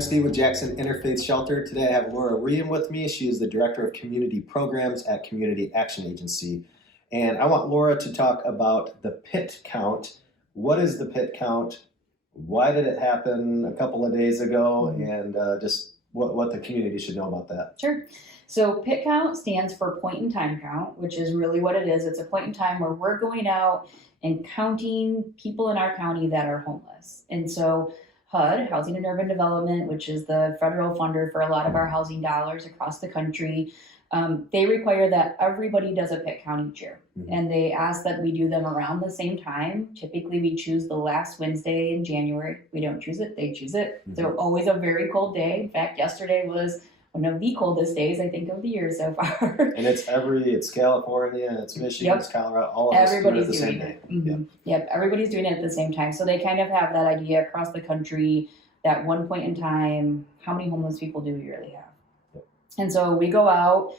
I'm Steve with Jackson Interfaith Shelter. Today I have Laura Reaume with me. She is the Director of Community Programs at Community Action Agency. And I want Laura to talk about the pit count. What is the pit count? Why did it happen a couple of days ago? And just what the community should know about that. Sure. So PIT count stands for point in time count, which is really what it is. It's a point in time where we're going out and counting people in our county that are homeless. And so HUD, Housing and Urban Development, which is the federal funder for a lot of our housing dollars across the country, they require that everybody does a PIT count each year. And they ask that we do them around the same time. Typically, we choose the last Wednesday in January. We don't choose it, they choose it. So always a very cold day. In fact, yesterday was one of the coldest days, I think, of the year so far. And it's California, it's Michigan, it's Colorado, all of us everybody's do it at the doing same day. Yep, everybody's doing it at the same time. So they kind of have that idea across the country that one point in time, how many homeless people do we really have? And so we go out,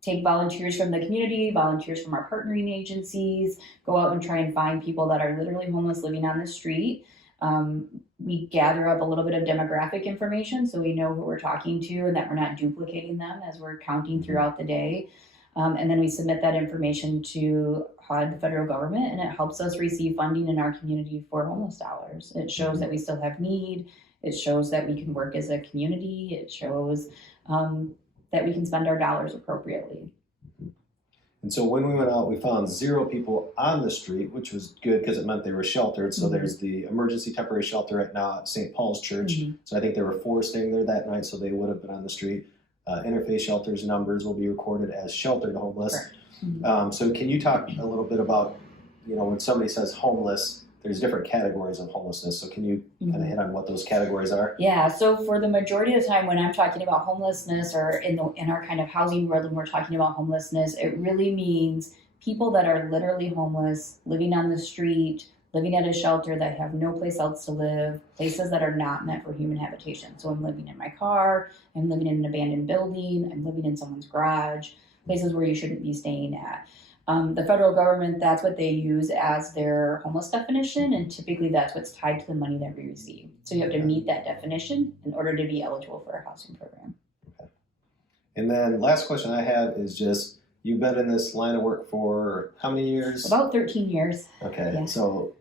take volunteers from the community, volunteers from our partnering agencies, go out and try and find people that are literally homeless living on the street. We gather up a little bit of demographic information so we know who we're talking to and that we're not duplicating them as we're counting throughout the day. And then we submit that information to HUD, the federal government, and it helps us receive funding in our community for homeless dollars. It shows that we still have need. It shows that we can work as a community. It shows that we can spend our dollars appropriately. And so when we went out, we found 0 people on the street, which was good because it meant they were sheltered. So there's the emergency temporary shelter right now at St. Paul's Church. So I think there were 4 staying there that night, so they would have been on the street. Interfaith Shelter's numbers will be recorded as sheltered homeless. So can you talk a little bit about, when somebody says homeless, there's different categories of homelessness. So can you kind of hit on what those categories are? Yeah, so for the majority of the time when I'm talking about homelessness or in our kind of housing world when we're talking about homelessness, it really means people that are literally homeless, living on the street, living at a shelter that have no place else to live, places that are not meant for human habitation. So I'm living in my car, I'm living in an abandoned building, I'm living in someone's garage, places where you shouldn't be staying at. The federal government, that's what they use as their homeless definition, and typically that's what's tied to the money that we receive. So you have to meet that definition in order to be eligible for a housing program. Okay. And then last question I have is just, you've been in this line of work for how many years? About 13 years. Okay, yeah. So,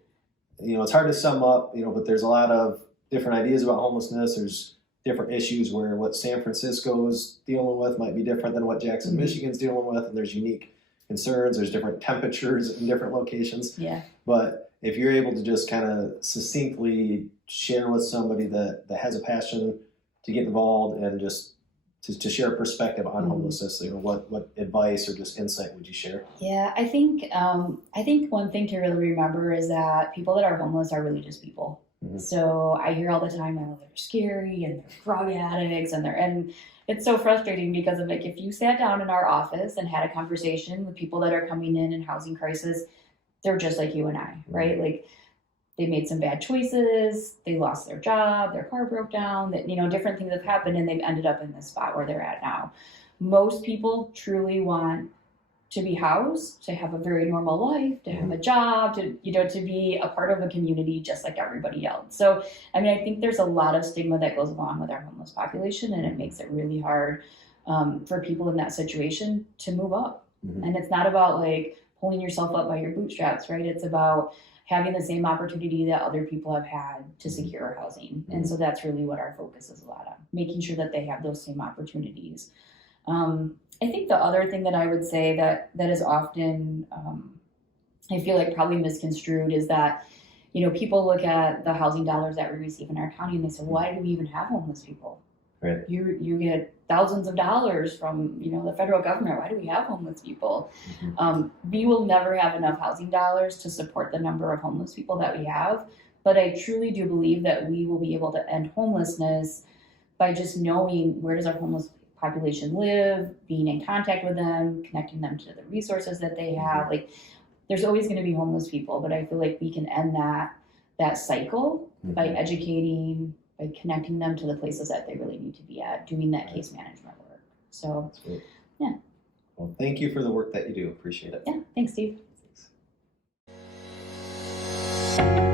it's hard to sum up, but there's a lot of different ideas about homelessness. There's different issues where what San Francisco's dealing with might be different than what Jackson, Michigan's dealing with, and there's unique concerns, there's different temperatures in different locations. Yeah. But if you're able to just kind of succinctly share with somebody that has a passion to get involved and just to share a perspective on homelessness, what advice or just insight would you share? Yeah, I think one thing to really remember is that people that are homeless are really just people. So I hear all the time, oh, they're scary and they're drug addicts and it's so frustrating because of if you sat down in our office and had a conversation with people that are coming in housing crisis, they're just like you and I, right? They made some bad choices, they lost their job, their car broke down, that different things have happened and they've ended up in this spot where they're at now. Most people truly want to be housed, to have a very normal life, to have a job, to be a part of a community just like everybody else. So, I think there's a lot of stigma that goes along with our homeless population, and it makes it really hard for people in that situation to move up. And it's not about pulling yourself up by your bootstraps, right? It's about having the same opportunity that other people have had to secure housing. And so that's really what our focus is a lot on, making sure that they have those same opportunities. I think the other thing that I would say that is often, I feel like probably misconstrued is that, people look at the housing dollars that we receive in our county and they say, why do we even have homeless people? Right. You get thousands of dollars from, the federal government. Why do we have homeless people? We will never have enough housing dollars to support the number of homeless people that we have. But I truly do believe that we will be able to end homelessness by just knowing where does our homeless population live, being in contact with them, connecting them to the resources that they have. There's always going to be homeless people, but I feel like we can end that cycle by educating, by connecting them to the places that they really need to be at, doing that case management work. So, yeah. Well, thank you for the work that you do. Appreciate it. Yeah, thanks, Steve. Thanks.